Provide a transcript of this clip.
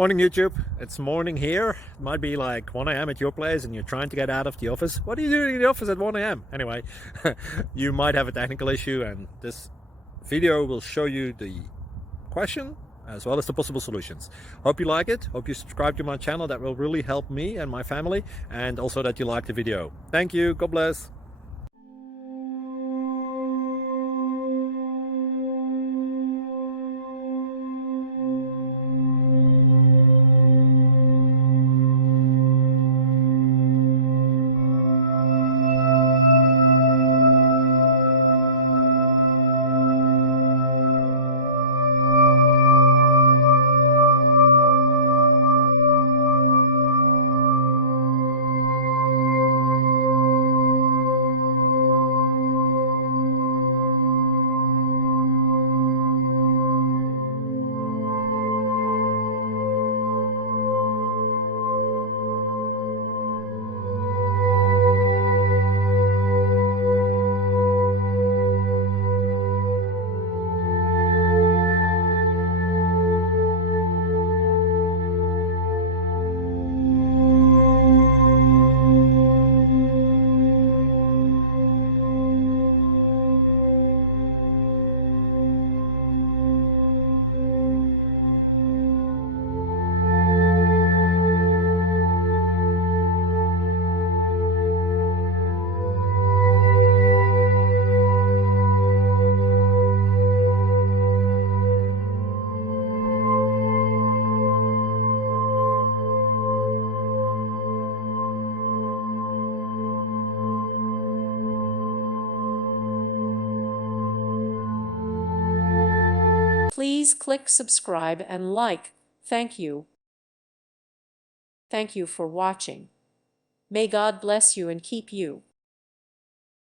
Morning YouTube, it's morning here. It might be like 1 a.m. at your place and you're trying to get out of the office. What are you doing in the office at 1 a.m.? Anyway, you might have a technical issue and this video will show you the question as well as the possible solutions. Hope you like it, hope you subscribe to my channel. That will really help me and my family, and also that you like the video. Thank you, God bless. Please click subscribe and like. Thank you. Thank you for watching. May God bless you and keep you.